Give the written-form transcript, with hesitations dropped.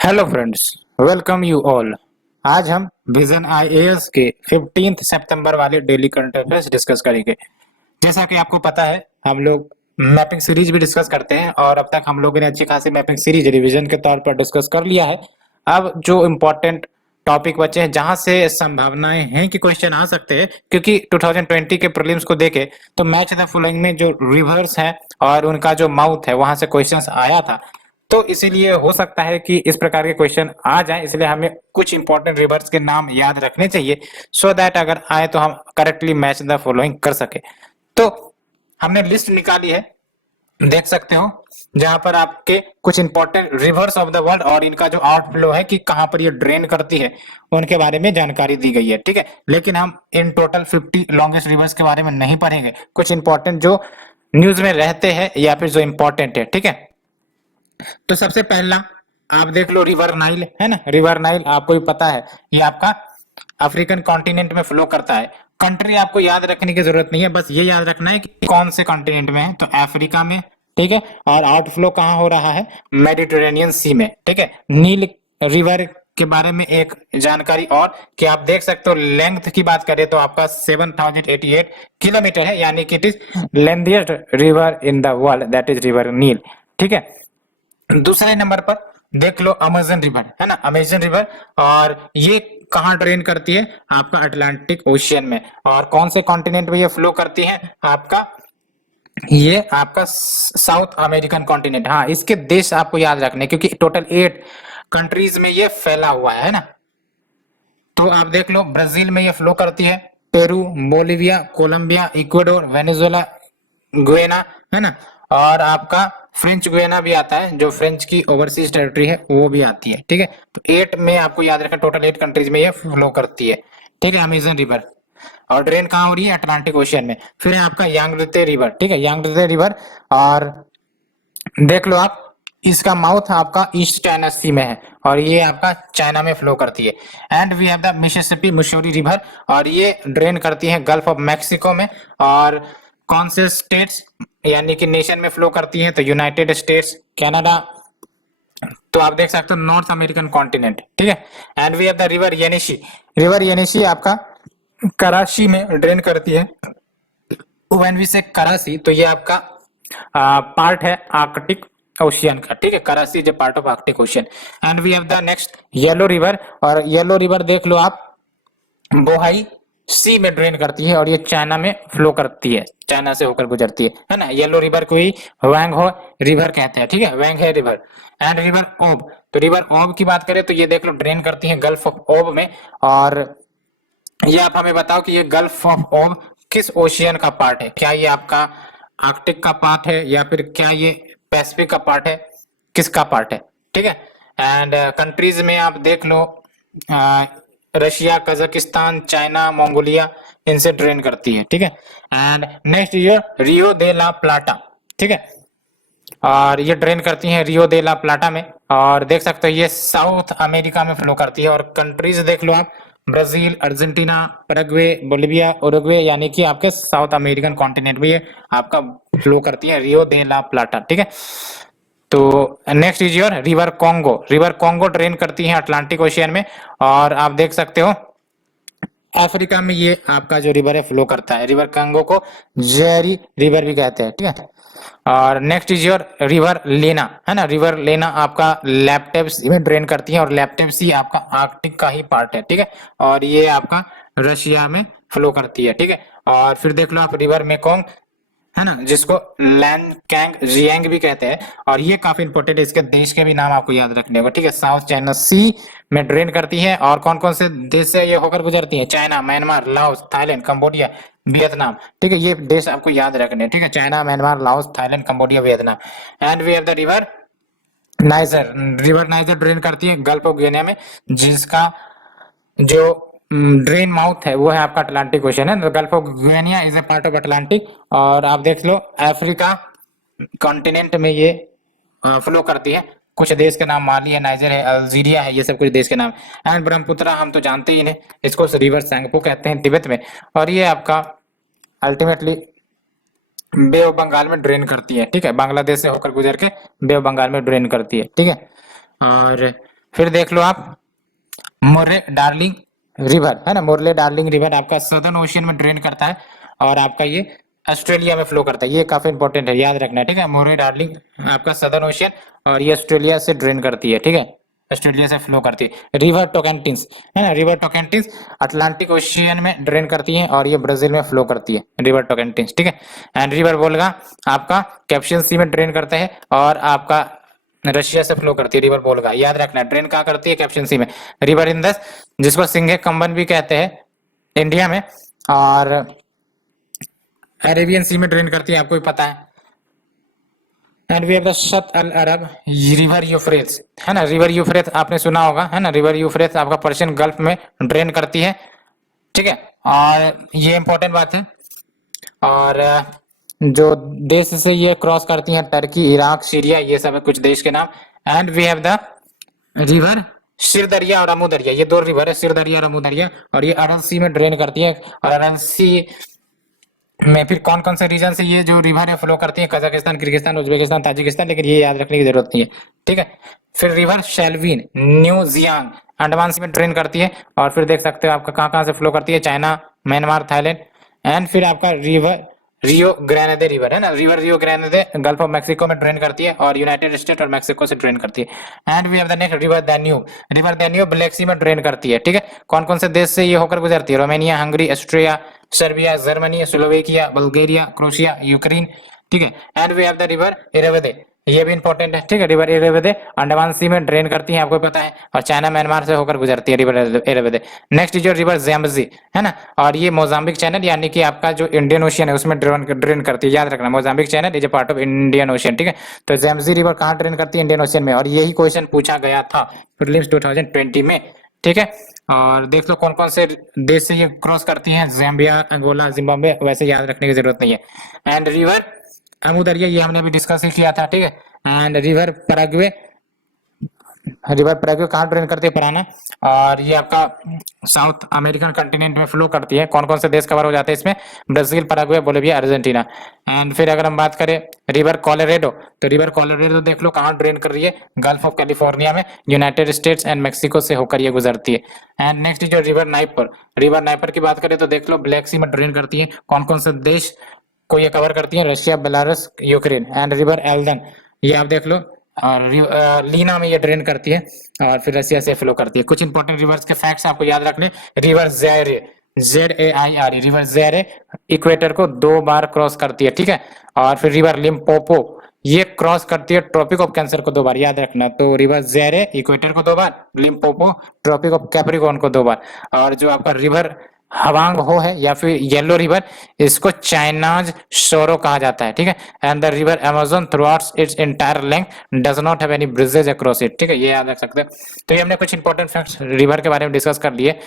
Hello friends, welcome you all. आज हम vision IAS के 15 सितंबर वाले डेली करंट अफेयर्स डिस्कस करेंगे। जैसा कि आपको पता है, हम लोग मैपिंग सीरीज भी डिस्कस करते हैं और अब तक हम लोगों ने अच्छी खासी मैपिंग सीरीज रिवीजन के तौर पर डिस्कस कर लिया है। अब जो इम्पोर्टेंट टॉपिक बचे हैं जहां से संभावनाएं हैं कि क्वेश्चन आ सकते हैं, क्योंकि 2020 के प्रीलिम्स को देखे तो मैच द फॉलोइंग में जो रिवर्स है और उनका जो माउथ है वहां से क्वेश्चंस आया था। तो इसीलिए हो सकता है कि इस प्रकार के क्वेश्चन आ जाएं, इसलिए हमें कुछ इंपॉर्टेंट रिवर्स के नाम याद रखने चाहिए सो दैट अगर आए तो हम करेक्टली मैच द फॉलोइंग कर सके। तो हमने लिस्ट निकाली है, देख सकते हो, जहां पर आपके कुछ important rivers of the world और इनका जो आउटफ्लो है कि कहां पर ये ड्रेन करती है उनके बारे में जानकारी दी गई है। ठीक है, लेकिन हम इन टोटल 50 लॉन्गेस्ट रिवर्स के बारे में नहीं पढ़ेंगे, कुछ इंपॉर्टेंट जो न्यूज में रहते हैं या फिर जो इंपॉर्टेंट है। ठीक है, तो सबसे पहला आप देख लो, रिवर नाइल है ना। रिवर नाइल आपको भी पता है, ये आपका अफ्रीकन कॉन्टिनेंट में फ्लो करता है। कंट्री आपको याद रखने की जरूरत नहीं है, बस ये याद रखना है कि कौन से कॉन्टिनेंट में है, तो अफ्रीका में। ठीक है, और आउटफ्लो कहाँ हो रहा है, मेडिटेरेनियन सी में। ठीक है, नील रिवर के बारे में एक जानकारी और कि आप देख सकते हो, लेंथ की बात करें तो आपका 7088 किलोमीटर है, यानी कि it is lengthiest river in the world, that is river Nile. ठीक है, दूसरे नंबर पर देख लो अमेजन रिवर है ना, अमेजन रिवर। और ये कहाँ ड्रेन करती है, आपका अटलांटिक ओशियन में। और कौन से कॉन्टिनेंट में ये फ्लो करती है, आपका ये आपका साउथ अमेरिकन कॉन्टिनेंट। हाँ, इसके देश आपको याद रखने, क्योंकि टोटल 8 कंट्रीज में ये फैला हुआ है ना। तो आप देख लो, ब्राजील में ये फ्लो करती है, Peru, Bolivia, Colombia, Ecuador, Venezuela, Guyana है ना। और आपका फ्रेंच गुएना भी आता है, जो फ्रेंच की ओवरसीज टेरिटरी है वो भी आती है। ठीक है, तो 8 में आपको याद रखना, टोटल 8 कंट्रीज में ये फ्लो करती है। ठीक है, अमेजन रिवर। और ड्रेन कहाँ हो रही है, अटलांटिक ओशियन में। फिर है आपका यांगत्से रिवर। ठीक है, यांगत्से रिवर। और देख लो आप, इसका माउथ आपका ईस्ट चाइना सी में है और ये आपका चाइना में फ्लो करती है। And we have the Mississippi Missouri River, और ये ड्रेन करती है गल्फ ऑफ मैक्सिको में। और कौन से स्टेट्स यानी कि नेशन में फ्लो करती है, तो यूनाइटेड स्टेट्स, कनाडा। तो आप देख सकते हो नॉर्थ अमेरिकन कॉन्टिनेंट। ठीक है, and we have the river Yenisei. River Yenisei आपका कराची में ड्रेन करती है। व्हेन वी से कराची, तो ये आपका पार्ट है आर्कटिक ओशियन का। ठीक है, Kara Sea is a part of Arctic Ocean. And we have the next Yellow River. और येलो रिवर देख लो आप, बोहाई सी में ड्रेन करती है और ये चाइना में फ्लो करती है, चाइना से होकर गुजरती है ना। येलो रिवर को ही वैंग हो रिवर कहते हैं। ठीक है, वैंग है रिवर। एंड रिवर ओब, तो रिवर ओब की बात करें तो ये देख लो ड्रेन करती है गल्फ ऑफ ओब में। और ये आप हमें बताओ कि ये गल्फ ऑफ ओब किस ओशियन का पार्ट है, क्या ये आपका आर्कटिक का पार्ट है या फिर क्या ये पैसिफिक का पार्ट है, किसका पार्ट है। ठीक है, एंड कंट्रीज में आप देख लो, रशिया, कजाकिस्तान, चाइना, मंगोलिया, इनसे ड्रेन करती है। ठीक है, एंड नेक्स्ट ये रियो दे ला प्लाटा। ठीक है, और ये ड्रेन करती हैं रियो दे ला प्लाटा में। और देख सकते हो ये साउथ अमेरिका में फ्लो करती है। और कंट्रीज देख लो आप, Brazil, Argentina, Paraguay, Bolivia, Uruguay, यानी कि आपके साउथ अमेरिकन कॉन्टिनेंट में ये आपका फ्लो करती है रियो दे ला प्लाटा। ठीक है, तो next is your river Congo. River Congo drain करती है अटलांटिक ओशियन में। और आप देख सकते हो अफ्रीका में ये आपका जो रिवर है फ्लो करता है। रिवर कांगो को जेरी रिवर भी कहते हैं। ठीक है, और नेक्स्ट इज योर रिवर लेना है ना। रिवर लेना आपका लैप्टेप सी में ड्रेन करती है और लैप्टेप सी आपका आर्कटिक का ही पार्ट है। ठीक है, और ये आपका रशिया में फ्लो करती है। ठीक है, और फिर देख लो आप रिवर मेकोंग है ना, जिसको लैन कैंग जियांग भी कहते हैं। और ये काफी इंपॉर्टेंट है, इसके देश के भी नाम आपको याद रखने होगा। ठीक है, साउथ चाइना सी में ड्रेन करती है। और कौन कौन से देश से ये होकर गुजरती है, China, Myanmar, Laos, Thailand, Cambodia, Vietnam. ठीक है, ये देश आपको याद रखने हैं। ठीक है, China, Myanmar, Laos, Thailand, Cambodia, Vietnam. And we have the river Niger. River Niger drain करती है गल्फ ऑफ गिनी में, जिसका जो ड्रेन माउथ है वो है आपका अटलांटिक ओशन है। Gulf of Guinea is a part of Atlantic. और आप देख लो अफ्रीका कॉन्टिनेंट में ये फ्लो करती है। कुछ देश के नाम माली है, नाइजर है, अल्जीरिया है, ये सब कुछ देश के नाम। एंड ब्रह्मपुत्रा हम तो जानते ही नहीं, इसको रिवर सैंगपो कहते हैं तिब्बत में। और ये आपका अल्टीमेटली बे ऑफ बंगाल में ड्रेन करती है। ठीक है, बांग्लादेश से होकर गुजर के बे ऑफ बंगाल में ड्रेन करती है। ठीक है, और फिर देख लो आप मोर्ले डार्लिंग रिवर है ना, मोर्ले डार्लिंग रिवर आपका सदर्न ओशियन में ड्रेन करता है और आपका ये ऑस्ट्रेलिया में फ्लो करता है। ये काफी इंपॉर्टेंट है, याद रखना है, ठीक है। मोर्ले डार्लिंग आपका सदर्न ओशियन और ये ऑस्ट्रेलिया से ड्रेन करती है, ठीक है, ऑस्ट्रेलिया से फ्लो करती है। रिवर टोकेंटिन्स है ना, रिवर टोकेंटिन्स अटलांटिक ओशियन में ड्रेन करती है और ये ब्राजील में फ्लो करती है, रिवर टोकेंटिन्स, ठीक है। एंड रिवर वोल्गा आपका कैस्पियन सी में ड्रेन करता है और आपका रशिया से फ्लो करती है, रिवर वोल्गा, याद रखना। ड्रेन कहाँ करती है? कैस्पियन सी में। रिवर इंदस जिसको सिंघे कंबन भी कहते हैं इंडिया में, और अरेबियन सी में ड्रेन करती है, आपको भी पता है। एंड वी हैव द शत अल अरब रिवर यूफ्रेट्स है ना, रिवर यूफ्रेट्स आपने सुना होगा है ना, रिवर यूफ्रेट्स आपका पर्शियन गल्फ में ड्रेन करती है, ठीक है। और ये इंपॉर्टेंट बात है। और जो देश से ये क्रॉस करती हैं, टर्की, इराक, सीरिया, ये सब है कुछ देश के नाम। And we have the river Syr Darya और अमू दरिया, ये दो रिवर है, सिर दरिया और अमू दरिया, और ये अरल सी में ड्रेन करती है। और अरल सी में फिर कौन कौन से रीजन से ये जो रिवर है फ्लो करती है? कजाकिस्तान, किर्गिस्तान, उज्बेकिस्तान, ताजिकिस्तान, लेकिन ये याद रखने की जरूरत नहीं है, ठीक है। फिर रिवर शेल्विन न्यूजियांग अंडमान सी में ड्रेन करती है। और फिर देख सकते हो आपका कहाँ कहाँ से फ्लो करती है, चाइना, म्यांमार, थाईलैंड। एंड फिर आपका रिवर रियो ग्रेनेडे रिवर है ना, river Rio Grande gulf of Mexico में ड्रेन करती है और यूनाइटेड स्टेट और मैक्सिको से ड्रेन करती है। And we have the next river Danube, river Danube Black Sea में ड्रेन करती है, ठीक है। कौन कौन से देश से ये होकर गुजरती है? Romania, Hungary, Austria, Serbia, Germany, Slovakia, Bulgaria, Croatia, Ukraine, ठीक है। And we have the river Irrawaddy, ये भी इंपॉर्टेंट है, ठीक है। रिवर इरेवदे अंडमान सी में ड्रेन करती है, आपको पता है, और चाइना म्यांमार से होकर गुजरती है रिवर इरेवदे। नेक्स्ट जो रिवर ज़ैम्बजी है ना, और ये मोजाम्बिक चैनल यानी कि आपका जो इंडियन ओशियन है उसमें ड्रेन करती है, याद रखना। Mozambique channel is a part of Indian ocean, ठीक है। तो ज़ैम्बजी रिवर कहाँ ड्रेन करती है? इंडियन ओशियन में। और यही क्वेश्चन पूछा गया था प्रीलिम्स 2020 में, ठीक है। और देख लो कौन कौन से देश से ये क्रॉस करती हैं, ज़ाम्बिया, अंगोला, जिम्बाब्वे, वैसे याद रखने की जरूरत नहीं है। एंड रिवर अमू दरिया ये हमने अभी डिस्कस ही किया था, ठीक है। And river Paraguay, river Paraguay कहाँ ड्रेन करती है? पराना। और ये आपका साउथ अमेरिकन कंटिनेंट में फ्लो करती है। कौन कौन से देश कवर हो जाते हैं इसमें? Brazil, Paraguay, Bolivia, Argentina. And फिर अगर हम बात करें रिवर कोलोराडो, तो रिवर कोलोराडो देख लो कहाँ ड्रेन कर रही है? गल्फ ऑफ कैलिफोर्निया में, यूनाइटेड स्टेट्स एंड मेक्सिको से होकर ये गुजरती है। एंड नेक्स्ट जो रिवर नाइपर, रिवर नाइपर की बात करें तो देख लो ब्लैक सी में ड्रेन करती है। कौन कौन से देश को ये कवर करती है? Russia, Belarus, Ukraine. And river Aldan, ये आप देख लो और लीना में ये ड्रेन करती है और फिर रसिया से फ्लो करती है। कुछ इंपॉर्टेंट रिवर्स के फैक्ट्स आपको याद रखने। रिवर ज़ैरे, ZAIRE, रिवर ज़ैरे इक्वेटर को 2 बार क्रॉस करती है, ठीक है। और फिर रिवर लिम्पोपो ये क्रॉस करती है ट्रॉपिक ऑफ कैंसर को 2 बार, याद रखना। तो रिवर ज़ैरे इक्वेटर को 2 बार, लिम्पोपो ट्रॉपिक ऑफ कैप्रिकॉर्न को 2 बार। और जो आपका रिवर हवांग हो है या फिर येलो रिवर, इसको चाइनाज सोरो कहा जाता है, ठीक है। And the river Amazon through out its entire length does not have any bridges across it, ठीक है, ये याद रख सकते हैं। तो ये हमने कुछ इंपॉर्टेंट फैक्ट्स रिवर के बारे में डिस्कस कर लिए।